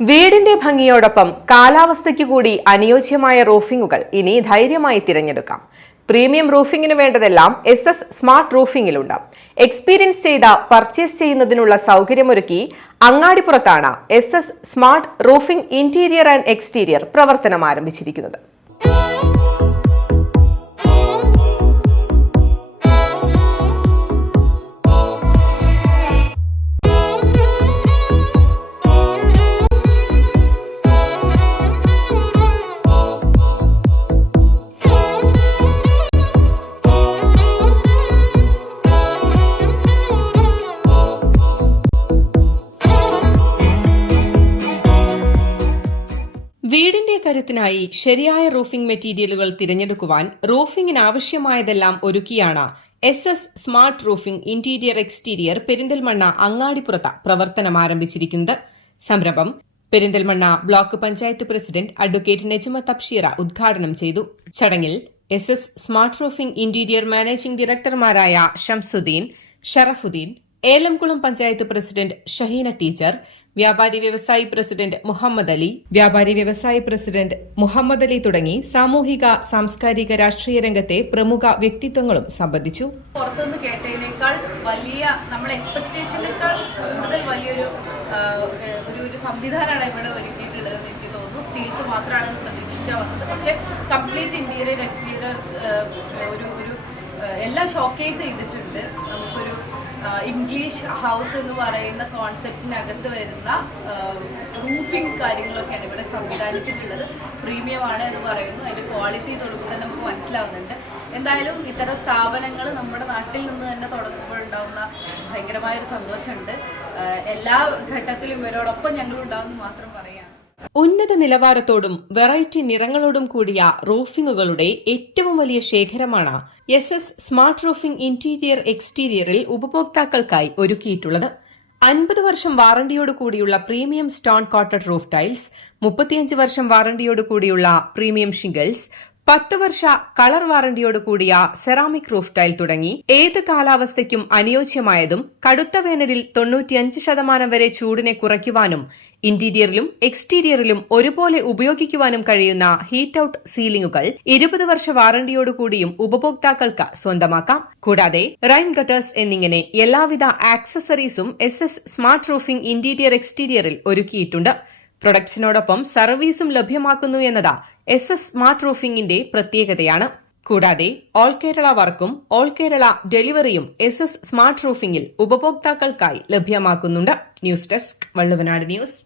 വീടിന്റെ ഭംഗിയോടൊപ്പം കാലാവസ്ഥയ്ക്ക് കൂടി അനുയോജ്യമായ റൂഫിംഗുകൾ ഇനി ധൈര്യമായി തിരഞ്ഞെടുക്കാം. പ്രീമിയം റൂഫിംഗിന് വേണ്ടതെല്ലാം സ്മാർട്ട് റൂഫിംഗിലുണ്ട്. എക്സ്പീരിയൻസ് ചെയ്ത പർച്ചേസ് ചെയ്യുന്നതിനുള്ള സൗകര്യമൊരുക്കി അങ്ങാടിപ്പുറത്താണ് smart roofing interior and exterior പ്രവർത്തനം ആരംഭിച്ചിരിക്കുന്നത്. വീടിന്റെ കരുത്തിനായി ശരിയായ റൂഫിംഗ് മെറ്റീരിയലുകൾ തിരഞ്ഞെടുക്കുവാൻ റൂഫിംഗിന് ആവശ്യമായതെല്ലാം ഒരുക്കിയാണ് smart roofing interior exterior Perinthalmanna അങ്ങാടിപ്പുറത്ത് പ്രവർത്തനം ആരംഭിച്ചിരിക്കുന്നത്. സംരംഭം Perinthalmanna block panchayat president advocate Najma Tabsheera ഉദ്ഘാടനം ചെയ്തു. ചടങ്ങിൽ സ്മാർട്ട് റൂഫിംഗ് ഇന്റീരിയർ മാനേജിംഗ് ഡയറക്ടർമാരായ ഷംസുദ്ദീൻ, ഷറഫുദ്ദീൻ, ഏലംകുളം പഞ്ചായത്ത് പ്രസിഡന്റ് ഷഹീന ടീച്ചർ, വ്യാപാരി വ്യവസായി പ്രസിഡന്റ് മുഹമ്മദ് അലി തുടങ്ങി സാമൂഹിക, സാംസ്കാരിക, രാഷ്ട്രീയ രംഗത്തെ പ്രമുഖ വ്യക്തിത്വങ്ങളും സംബന്ധിച്ചു. പുറത്തുനിന്ന് കേട്ടതിനേക്കാൾ വലിയ നമ്മുടെ എക്സ്പെക്ടേഷനേക്കാൾ കൂടുതൽ വലിയൊരു ഒരു സംവിധാനമാണ് ഇവിടെ ഒരുക്കിയിട്ടുള്ളതെന്ന് എനിക്ക് തോന്നുന്നു. സ്റ്റീൽസ് മാത്രമാണ് പ്രതീക്ഷിച്ചാൽ വന്നത്, പക്ഷെ കംപ്ലീറ്റ് ഇന്റീരിയർ എക്സ്റ്റീരിയർ ഒരു എല്ലാം ഷോക്കേസ് ചെയ്തിട്ടുണ്ട്. നമുക്കൊരു ഇംഗ്ലീഷ് ഹൗസ് എന്ന് പറയുന്ന കോൺസെപ്റ്റിനകത്ത് വരുന്ന റൂഫിംഗ് കാര്യങ്ങളൊക്കെയാണ് ഇവിടെ സംവിധാനിച്ചിട്ടുള്ളത്. പ്രീമിയമാണ് എന്ന് പറയുന്നു. അതിൻ്റെ ക്വാളിറ്റി തൊടുമ്പോൾ തന്നെ നമുക്ക് മനസ്സിലാവുന്നുണ്ട്. എന്തായാലും ഇത്തരം സ്ഥാപനങ്ങൾ നമ്മുടെ നാട്ടിൽ നിന്ന് തന്നെ തുടങ്ങുമ്പോഴുണ്ടാവുന്ന ഭയങ്കരമായൊരു സന്തോഷമുണ്ട്. എല്ലാ ഘട്ടത്തിലും ഇവരോടൊപ്പം ഞങ്ങളുണ്ടാവുമെന്ന് മാത്രം പറയാം. ഉന്നത നിലവാരത്തോടും വെറൈറ്റി നിറങ്ങളോടും കൂടിയ റൂഫിംഗുകളുടെ ഏറ്റവും വലിയ ശേഖരമാണ് സ്മാർട്ട് റൂഫിംഗ് ഇന്റീരിയർ എക്സ്റ്റീരിയറിൽ ഉപഭോക്താക്കൾക്കായി ഒരുക്കിയിട്ടുള്ളത്. 50 വർഷം വാറണ്ടിയോട് കൂടിയുള്ള premium stone quoted roof tiles, 35 വർഷം വാറണ്ടിയോട് കൂടിയുള്ള പ്രീമിയം ഷിംഗിൾസ്, 10 വർഷ കളർ വാറണ്ടിയോട് കൂടിയ സെറാമിക് റൂഫ് ടൈൽ തുടങ്ങി ഏത് കാലാവസ്ഥയ്ക്കും അനുയോജ്യമായതും കടുത്ത വേനലിൽ 95% വരെ ചൂടിനെ കുറയ്ക്കുവാനും ഇന്റീരിയറിലും എക്സ്റ്റീരിയറിലും ഒരുപോലെ ഉപയോഗിക്കുവാനും കഴിയുന്ന ഹീറ്റ് ഔട്ട് സീലിംഗുകൾ 20 വർഷ വാറണ്ടിയോടുകൂടിയും ഉപഭോക്താക്കൾക്ക് സ്വന്തമാക്കാം. കൂടാതെ റൈൻ ഗട്ടേഴ്സ് എന്നിങ്ങനെ എല്ലാവിധ ആക്സസറീസും സ്മാർട്ട് റൂഫിംഗ് ഇന്റീരിയർ എക്സ്റ്റീരിയറിൽ ഒരുക്കിയിട്ടുണ്ട്. പ്രൊഡക്ട്സിനോടൊപ്പം സർവീസും ലഭ്യമാക്കുന്നു എന്നത് സ്മാർട്ട് റൂഫിംഗിന്റെ പ്രത്യേകതയാണ്. കൂടാതെ ഓൾ കേരള വർക്കും ഓൾ കേരള ഡെലിവറിയും സ്മാർട്ട് റൂഫിംഗിൽ ഉപഭോക്താക്കൾക്കായി ലഭ്യമാക്കുന്നുണ്ട്. News desk Valluvanad news.